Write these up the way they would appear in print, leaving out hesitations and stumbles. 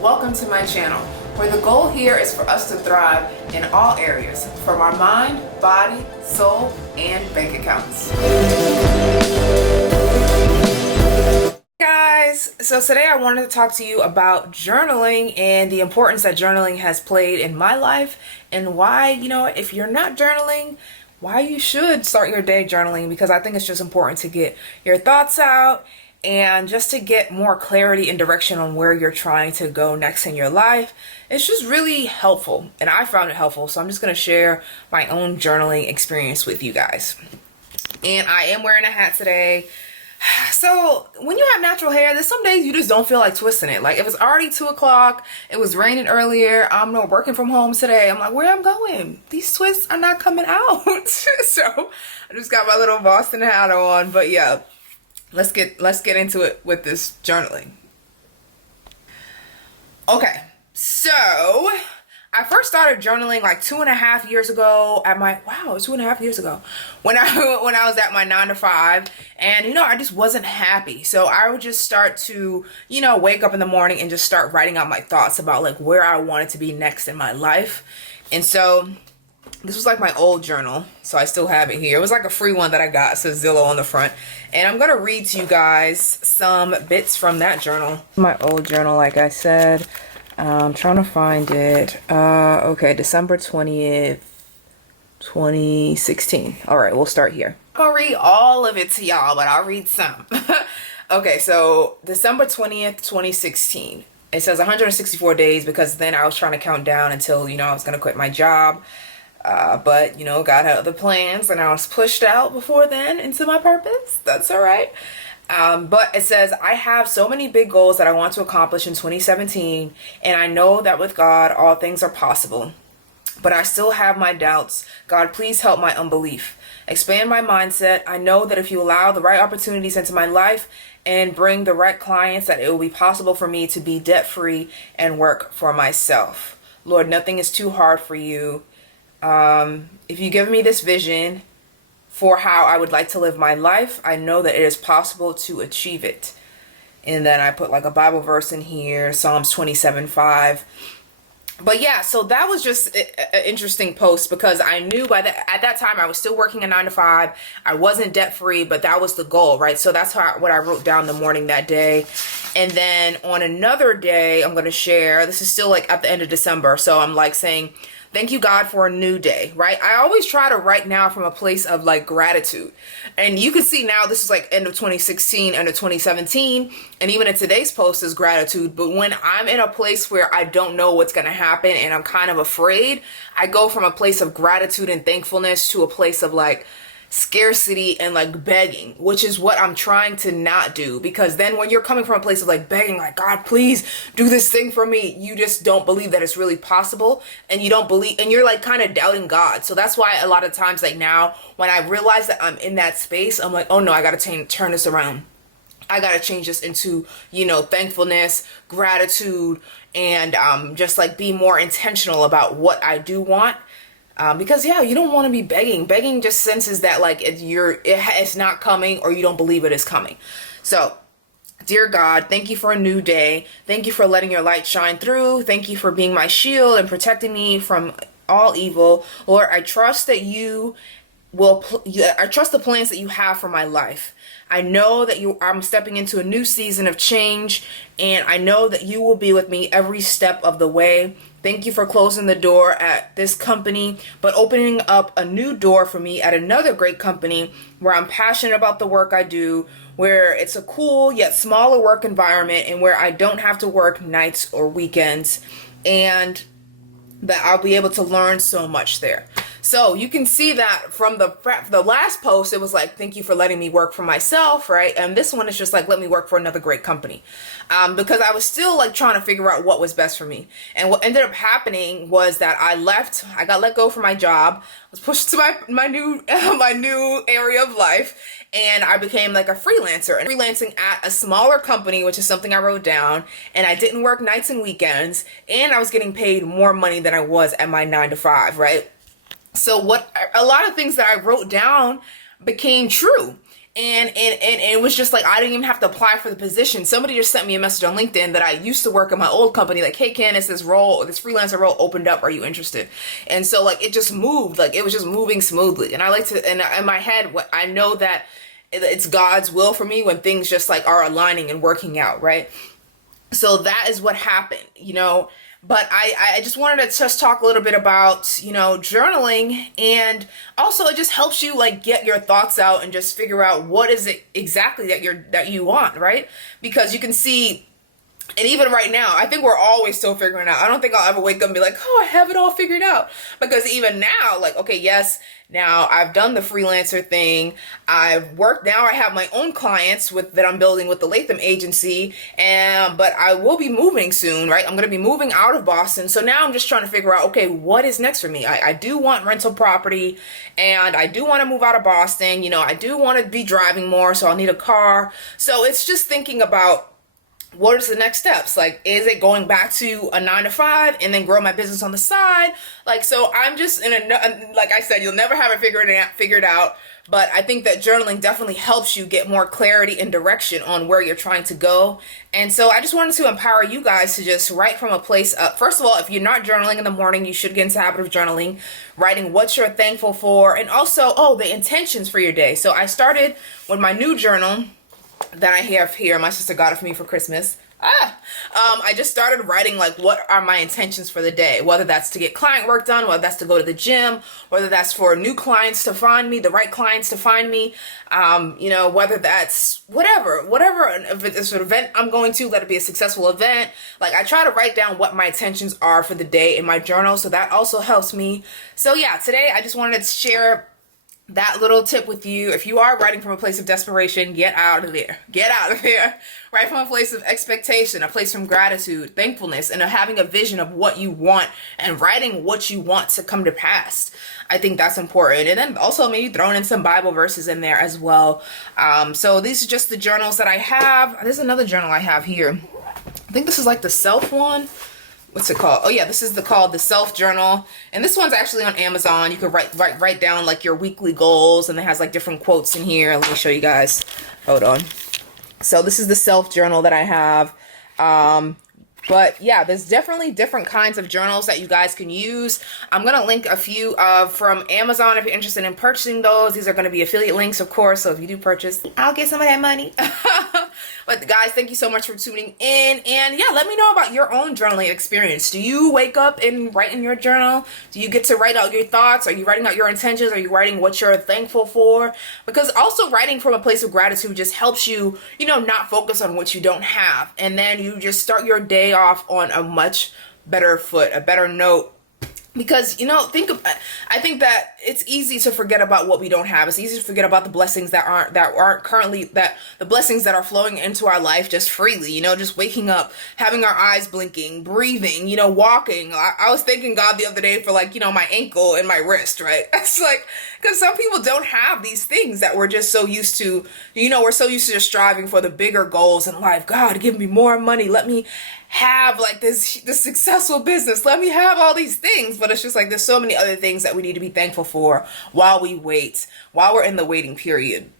Welcome to my channel, where the goal here is for us to thrive in all areas, from our mind, body, soul, and bank accounts. Guys, so today I wanted to talk to you about journaling and the importance that journaling has played in my life, and why, if you're not journaling, why you should start your day journaling, because I think it's just important to get your thoughts out and just to get more clarity and direction on where you're trying to go next in your life. It's just really helpful, and I found it helpful, so I'm just going to share my own journaling experience with you guys. And I am wearing a hat today. So when you have natural hair, there's some days you just don't feel like twisting it. Like if it's already 2 o'clock, it was raining earlier, I'm not working from home today, I'm like, where I'm going? These twists are not coming out. So I just got my little Boston hat on. But yeah, let's get into it with this journaling. Okay, so I first started journaling like 2.5 years ago at my 2.5 years ago when I was at my 9 to 5, and I just wasn't happy. So I would just start to wake up in the morning and just start writing out my thoughts about like where I wanted to be next in my life. And so this was like my old journal, so I still have it here. It was like a free one that I got. It says Zillow on the front, and I'm gonna read to you guys some bits from that journal. My old journal, like I said. I'm trying to find it. Okay, December 20th, 2016. All right, we'll start here. I'm gonna read all of it to y'all, but I'll read some. Okay, so December 20th, 2016. It says 164 days because then I was trying to count down until, I was gonna quit my job. But, God had other plans, and I was pushed out before then into my purpose. That's all right. But it says, I have so many big goals that I want to accomplish in 2017, and I know that with God, all things are possible. But I still have my doubts. God, please help my unbelief. Expand my mindset. I know that if you allow the right opportunities into my life and bring the right clients, that it will be possible for me to be debt-free and work for myself. Lord, nothing is too hard for you. If you give me this vision for how I would like to live my life, I know that it is possible to achieve it. And then I put like a Bible verse in here, Psalms 27:5. But yeah, so that was just an interesting post, because I knew at that time I was still working a 9 to 5. I wasn't debt free, but that was the goal, right? So that's what I wrote down the morning that day. And then on another day, I'm going to share, this is still like at the end of December. So I'm like saying, thank you, God, for a new day, right? I always try to write now from a place of like gratitude. And you can see now this is like end of 2016, end of 2017. And even in today's post is gratitude. But when I'm in a place where I don't know what's going to happen and I'm kind of afraid, I go from a place of gratitude and thankfulness to a place of like scarcity and like begging, which is what I'm trying to not do. Because then when you're coming from a place of like begging, like, God, please do this thing for me, you just don't believe that it's really possible, and you don't believe, and you're like kind of doubting God. So that's why a lot of times, like now when I realize that I'm in that space, I'm like, oh no, I gotta turn this around. I gotta change this into, thankfulness, gratitude, and just like be more intentional about what I do want. Because you don't want to be begging. Begging just senses that like it's not coming, or you don't believe it is coming. So, dear God, thank you for a new day. Thank you for letting your light shine through. Thank you for being my shield and protecting me from all evil. Lord, I trust that I trust the plans that you have for my life. I know that I'm stepping into a new season of change, and I know that you will be with me every step of the way. Thank you for closing the door at this company, but opening up a new door for me at another great company where I'm passionate about the work I do, where it's a cool yet smaller work environment, and where I don't have to work nights or weekends, and that I'll be able to learn so much there. So you can see that from the last post, it was like, thank you for letting me work for myself, right? And this one is just like, let me work for another great company. Because I was still like trying to figure out what was best for me. And what ended up happening was that I got let go from my job, was pushed to my new area of life, and I became like a freelancer, and freelancing at a smaller company, which is something I wrote down, and I didn't work nights and weekends, and I was getting paid more money than I was at my 9 to 5, right? So a lot of things that I wrote down became true. And it was just like I didn't even have to apply for the position. Somebody just sent me a message on LinkedIn that I used to work at my old company, like, hey Candace, this role, this freelancer role opened up, are you interested? And so like it just moved, like it was just moving smoothly. And I like to, and in my head, I know that it's God's will for me when things just like are aligning and working out, right? So that is what happened, you know. But I just wanted to just talk a little bit about, you know, journaling, and also it just helps you like get your thoughts out and just figure out what is it exactly that you want, right? Because you can see, and even right now, I think we're always still figuring out. I don't think I'll ever wake up and be like, oh, I have it all figured out. Because even now, like, okay, yes, now I've done the freelancer thing. I've worked, now I have my own clients that I'm building with the Latham agency. But I will be moving soon, right? I'm going to be moving out of Boston. So now I'm just trying to figure out, okay, what is next for me? I do want rental property, and I do want to move out of Boston. You know, I do want to be driving more, so I'll need a car. So it's just thinking about, what is the next steps? Like, is it going back to a 9 to 5 and then grow my business on the side? Like, so I'm just like I said, you'll never have it figured out. But I think that journaling definitely helps you get more clarity and direction on where you're trying to go. And so I just wanted to empower you guys to just write from a place up. First of all, if you're not journaling in the morning, you should get into the habit of journaling, writing what you're thankful for, and also, the intentions for your day. So I started with my new journal that I have here. My sister got it for me for Christmas. I just started writing like what are my intentions for the day, whether that's to get client work done, whether that's to go to the gym, whether that's for new clients to find me, the right clients to find me, you know, whether that's whatever, if it's an event I'm going to, let it be a successful event. Like, I try to write down what my intentions are for the day in my journal, so that also helps me. So yeah, today I just wanted to share that little tip with you. If you are writing from a place of desperation, get out of there. Get out of there. Write from a place of expectation, a place from gratitude, thankfulness, and having a vision of what you want and writing what you want to come to pass. I think that's important. And then also maybe throwing in some Bible verses in there as well. So these are just the journals that I have. There's another journal I have here. I think this is like the self one. What's it called? Oh yeah, this is called the Self Journal, and this one's actually on Amazon. You could write down like your weekly goals, and it has like different quotes in here. Let me show you guys. Hold on. So this is the Self Journal that I have. But yeah, there's definitely different kinds of journals that you guys can use. I'm going to link a few from Amazon if you're interested in purchasing those. These are going to be affiliate links, of course. So if you do purchase, I'll get some of that money. But guys, thank you so much for tuning in. And yeah, let me know about your own journaling experience. Do you wake up and write in your journal? Do you get to write out your thoughts? Are you writing out your intentions? Are you writing what you're thankful for? Because also writing from a place of gratitude just helps you, you know, not focus on what you don't have. And then you just start your day off on a much better foot, a better note. Because, you know, I think that it's easy to forget about what we don't have. It's easy to forget about the blessings that aren't currently, that the blessings that are flowing into our life just freely, you know, just waking up, having our eyes blinking, breathing, you know, walking. I was thanking God the other day for, like, you know, my ankle and my wrist, right? It's like, because some people don't have these things that we're just so used to, you know, we're so used to just striving for the bigger goals in life. God, give me more money. Let me have like this successful business. Let me have all these things. But it's just like, there's so many other things that we need to be thankful for while we wait, while we're in the waiting period.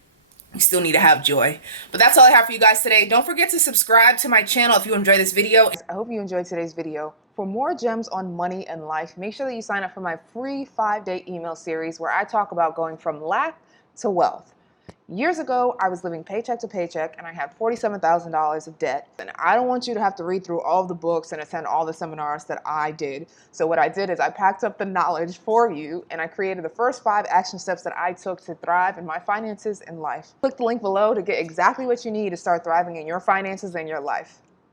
We still need to have joy. But that's all I have for you guys today. Don't forget to subscribe to my channel if you enjoyed this video. I hope you enjoyed today's video. For more gems on money and life, make sure that you sign up for my free 5-day email series where I talk about going from lack to wealth. Years ago, I was living paycheck to paycheck and I had $47,000 of debt. And I don't want you to have to read through all the books and attend all the seminars that I did. So what I did is I packed up the knowledge for you and I created the first 5 action steps that I took to thrive in my finances and life. Click the link below to get exactly what you need to start thriving in your finances and your life.